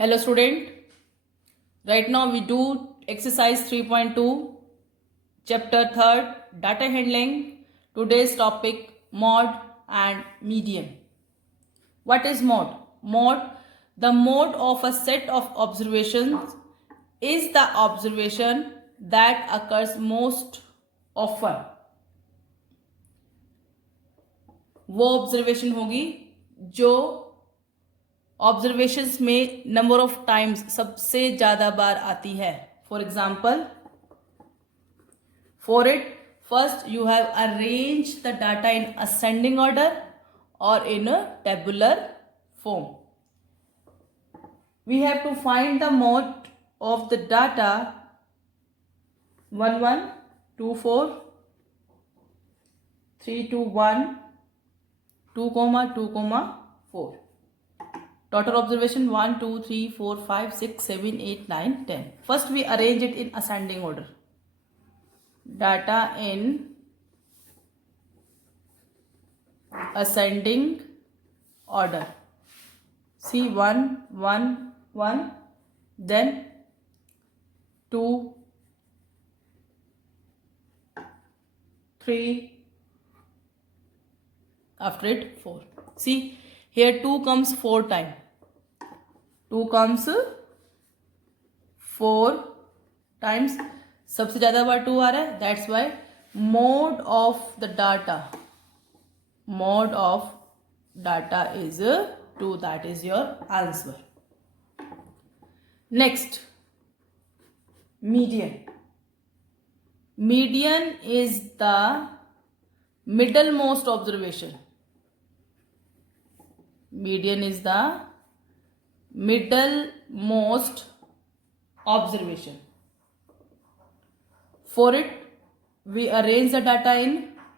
Hello student, right now we do exercise 3.2 chapter 3rd data handling. Today's topic mode and median. What is mode? Mode, the mode of a set of observations is the observation that occurs most often. वो observation होगी जो observations में number of times सबसे ज़्यादा बार आती है. For example, for it first you have arrange the data in ascending order और in tabular form. We have to find the mode of the data 1 1 2 4 3 2 1 2 2 4. Total observation 1 2 3 4 5 6 7 8 9 10. First we arrange it in ascending order. Data in ascending order. See 1 1 1, then 2 3, after it 4. See here 2 comes 4 times. 2 comes 4 times. सबसे ज़्यादा बार 2 आ रहा है. That's why mode of the data is 2. That is your answer. Next, median. Median is the middlemost observation. Median is the middlemost observation. For it, we arrange the data in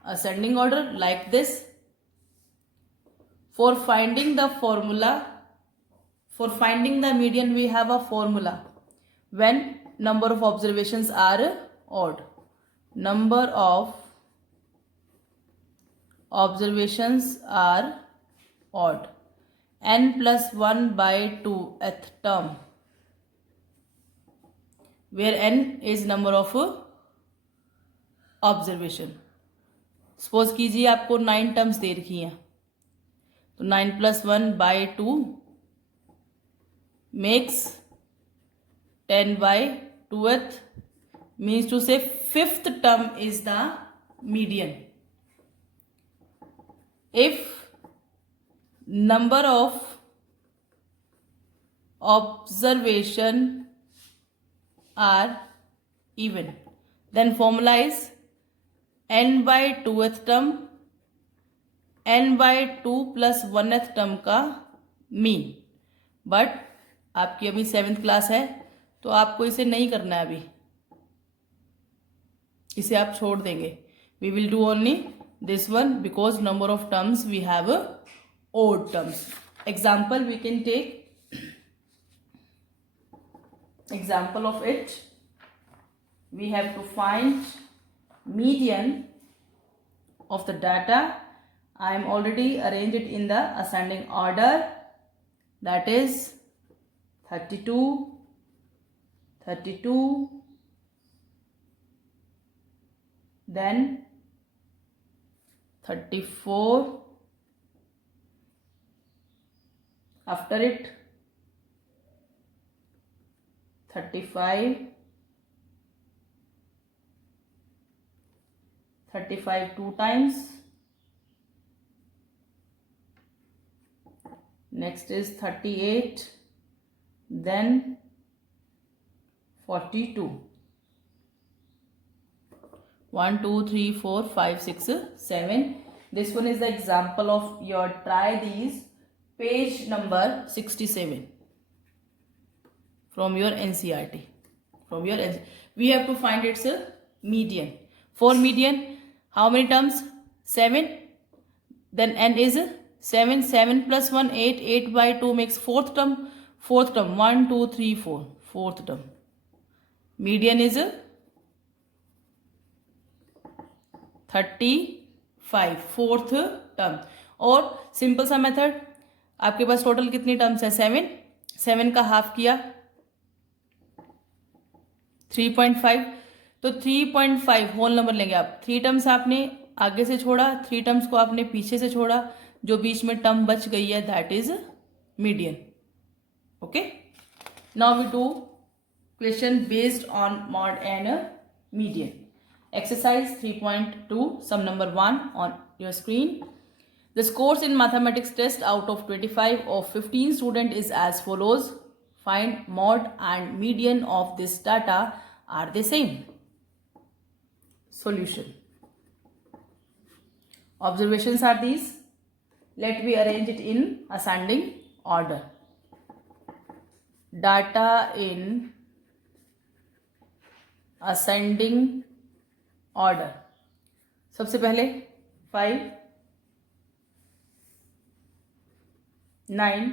ascending order like this. For finding the median, we have a formula. When number of observations are odd, number of observations are odd, n plus 1 by 2th term, where n is number of observation. Suppose कीजिए आपको 9 terms दे रखी हैं, तो 9 plus 1 by 2 makes 10 by 2th, means to say 5th term is the median. If number of observation are even, then formula is n by 2th term, n by 2 plus 1th term का mean. But आपकी अभी 7th class है तो आपको इसे नहीं करना है, अभी इसे आप छोड़ देंगे. We will do only this one because number of terms we have odd terms. Example, we can take example of it. We have to find median of the data. I am already arranged it in the ascending order, that is 32 32, then 34, after it 35, 35 2 times, next is 38, then 42. 1 2 3 4 5 6 7. This one is the example of your try these, page number 67 from your NCERT. We have to find its median. For median, how many terms? 7. Then n is 7. 7 plus 1 8. 8 by 2 makes 4th term. 1 2 3 4. 4th term. Median is 35, 4th term. और simple सा method, आपके पास total कितनी terms है? 7. 7 का half किया 3.5, तो 3.5 whole number लेंगे आप। 3 टर्म्स आपने आगे से छोड़ा, 3 टर्म्स को आपने पीछे से छोड़ा, जो बीच में टर्म बच गई है that is median. Okay, now we do question based on mode and median. Exercise 3.2, sum number 1 on your screen. The scores in mathematics test out of 25 of 15 student is as follows. Find mod and median of this data. Are they same? Solution. Observations are these. Let me arrange it in ascending order. Data in ascending order. सबसे पहले 5, 9,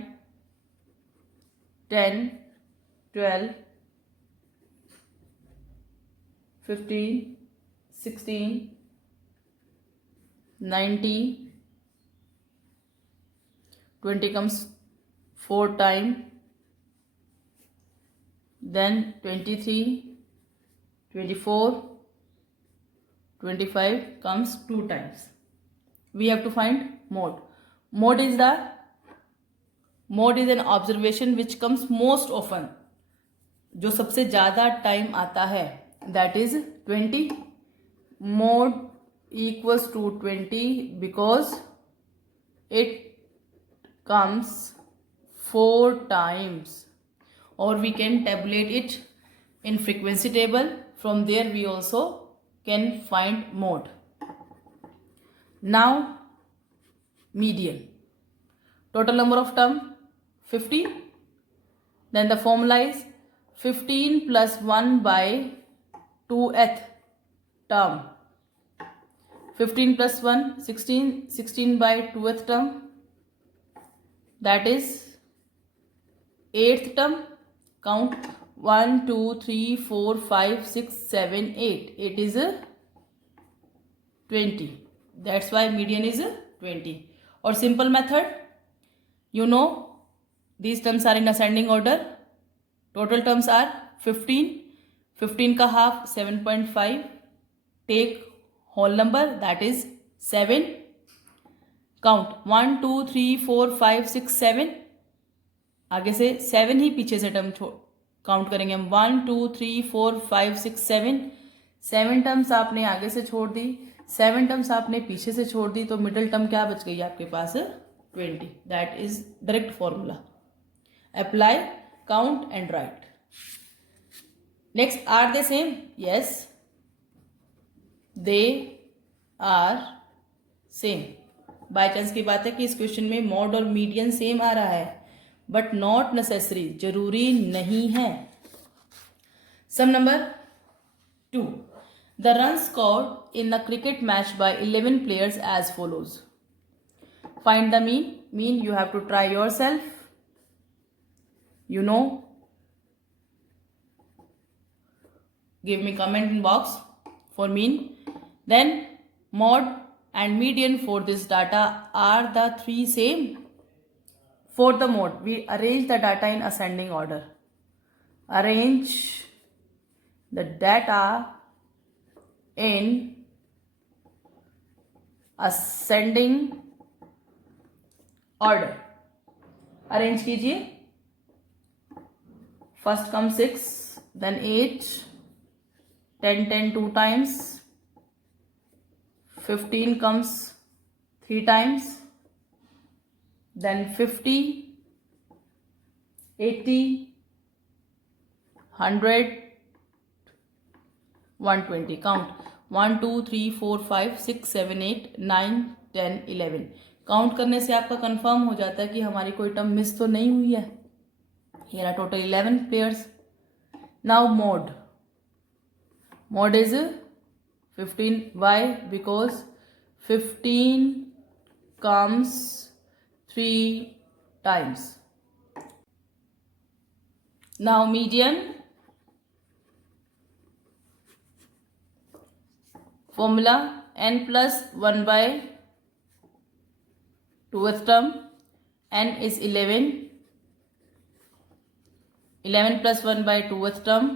10, 12, 15, 16, 19, 20 comes 4 times, then 23, 24, 25 comes 2 times. We have to find mode. Mode is an observation which comes most often. जो सबसे ज़्यादा time आता है that is 20. Mode equals to 20 because it comes 4 times, or we can tabulate it in frequency table. From there we also can find mode. Now median. Total number of term 15. Then the formula is 15 plus 1 by 2th term. 15 plus 1 16, 16 by 2th term, that is 8th term. Count 1 2 3 4 5 6 7 8. 8 is 20. That's why median is 20. Or simple method, you know these terms are in ascending order. Total terms are 15. 15 का half 7.5. Take whole number, that is 7. Count 1 2 3 4 5 6 7. आगे से 7 ही पीछे से term count करेंगे हम। 1 2 3 4 5 6 7। 7 terms आपने आगे से छोड़ दी, 7 टर्म्स आपने पीछे से छोड़ दी, तो मिडिल टर्म क्या बच गई आपके पास 20. That is direct formula. Apply, count and write. Next, are they same? Yes, they are same. By chance की बात है कि इस क्वेश्चन में मॉड और मीडियन सेम आ रहा है, बट नॉट नेसेसरी, जरूरी नहीं है. Sum number 2. The run scored in a cricket match by 11 players as follows. Find the mean. Mean you have to try your self. You know, give me comment in box for mean. Then mod and median for this data, are the 3 same? For the mode, we arrange the data in ascending order. Arrange the data in ascending order. Arrange कीजिए. First comes 6, then 8, 10 10 2 times, 15 comes 3 times, then 50, 80, 100, 120. Count 1 2 3 4 5 6 7 8 9 10 11. Count करने से आपका confirm हो जाता है कि हमारी कोई टर्म मिस तो नहीं हुई है. Here are total 11 pairs. Now mode. Mode is 15. Why? Because 15 comes 3 times. Now median. Formula n plus 1 by 2th term. N is 11. 11 plus 1 by 2th term,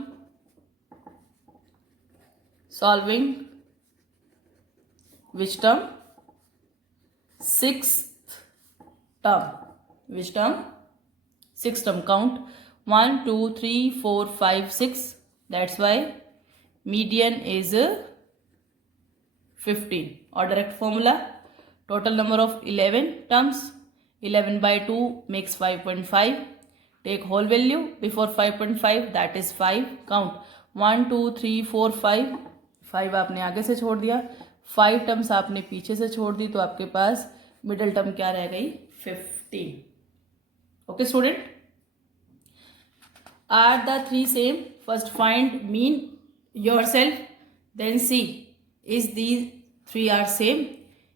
solving which term? 6th term. Which term? 6th term. Count 1, 2, 3, 4, 5, 6. That's why median is 15. Or direct formula, total number of 11 terms. 11 by 2 makes 5.5. Take whole value before 5.5, that is 5. Count 1, 2, 3, 4, 5. 5 आपने आगे से छोड़ दिया, 5 terms आपने पीछे से छोड़ दी, तो आपके पास मिडिल टर्म क्या रह गई? 15. Okay student, are the three same? First find mean yourself, then see is these three are same.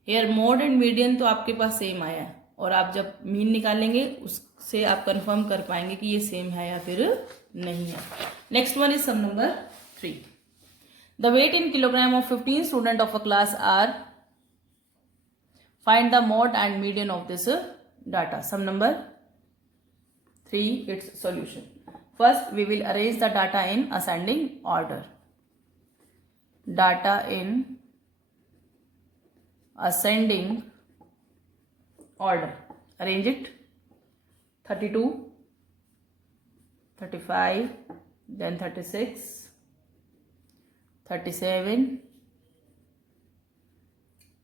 Here mode and median तो आपके पास सेम आया, और आप जब मीन निकालेंगे उससे आप कंफर्म कर पाएंगे कि ये सेम है या फिर नहीं है. Next one is sum number 3. The weight in kilogram of 15 student of a class are. Find the mode and median of this data. Sum number 3, its solution. First, we will arrange the data in ascending order. Data in ascending order. Arrange it. 32, 35, then 36, 37,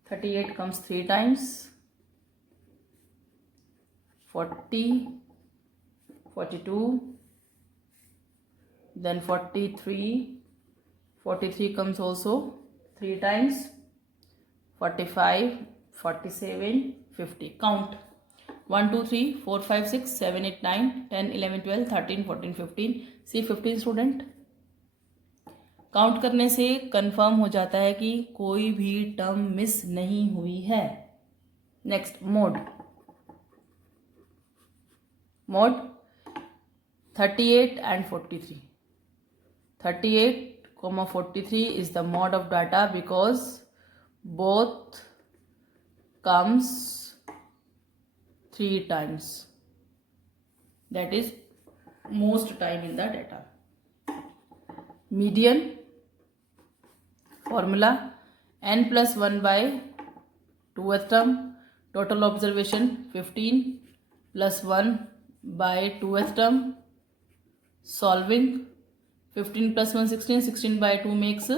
38 comes 3 times, 40, 42, then 43, 43 comes also 3 times, 45, 47, 50. Count 1, 2, 3, 4, 5, 6, 7, 8, 9, 10, 11, 12, 13, 14, 15. See 15 student. Count करने से confirm हो जाता है कि कोई भी term miss नहीं हुई है. Next, mode. Mode 38 and 43. 38, 43 is the mode of data because both comes 3 times. That is most time in the data. Median formula, n plus 1 by 2th term, total observation 15 plus 1 by 2th term, solving 15 plus 1 16, 16 by 2 makes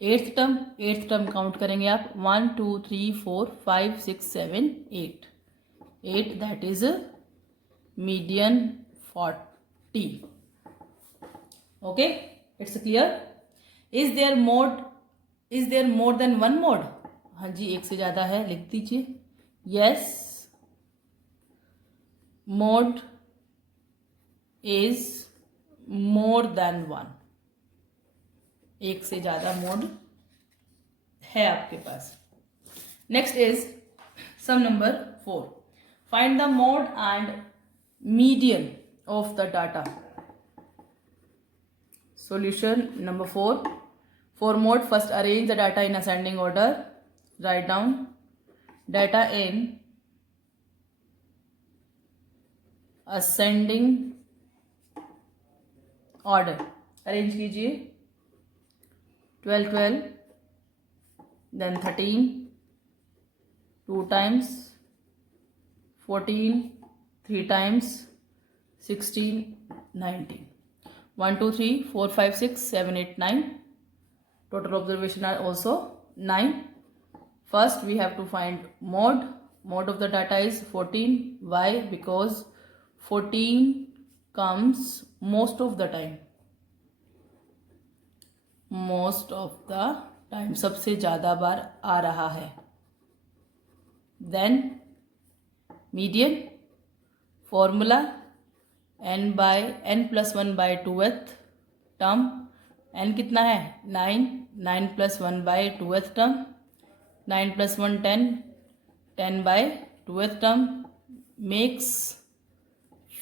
8th term. 8th term count करेंगे आप 1, 2, 3, 4, 5, 6, 7, 8. 8, that is median 40. Okay, it's clear. Is there more than one mode? हाँ जी, एक से ज़्यादा है, लिख दीजिए. Yes, mode is more than one. एक से ज़्यादा मोड है आपके पास. Next is sum number 4. Find the mode and median of the data. Solution number 4. For mode, first arrange the data in ascending order. Write down data in ascending order. Arrange कीजिए. 12, 12, then 13, 2 times, 14, 3 times, 16, 19. 1, 2, 3, 4, 5, 6, 7, 8, 9. Total observation are also 9. First, we have to find mode. Mode of the data is 14. Why? Because 14 comes most of the time. Most of the time. सबसे ज़्यादा बार आ रहा है. Then, median formula. n plus 1 by 2th term. n कितना है? 9. 9 plus 1 by 2th term. 9 plus 1 10. 10 by 2th term makes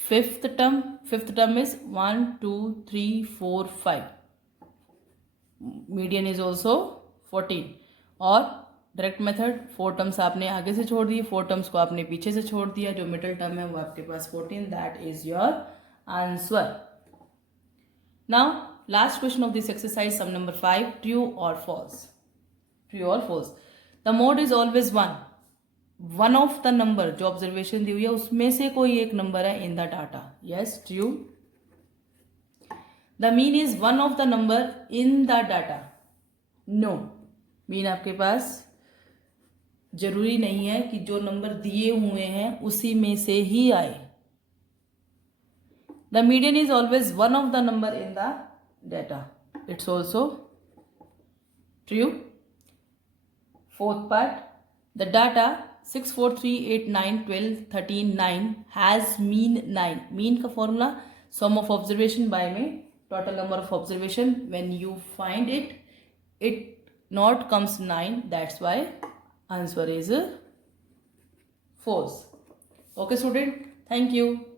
5th term. 5th term is 1, 2, 3, 4, 5. Median is also 14. और direct method, 4 terms आपने आगे से छोड़ दिए, 4 टर्म्स को आपने पीछे से छोड़ दिया, जो मिडिल टर्म है वो आपके पास 14. That is your answer. Now, last question of this exercise, sum number 5, true or false? True or false? The mode is always 1. One of the number जो observation दी हुई है उसमें से कोई एक number है in the data. Yes, true. The mean is one of the number in the data. No. mean आपके पास जरूरी नहीं है कि जो नंबर दिए हुए हैं उसी में से ही आए. The median is always one of the number in the data. It's also true. Fourth part, the data 6, 4, 3, 8, 9, 12, 13, 9 has mean 9. Mean का formula sum of observation by में total number of observation. When you find it, it not comes 9. That's why answer is false. Okay, student. Thank you.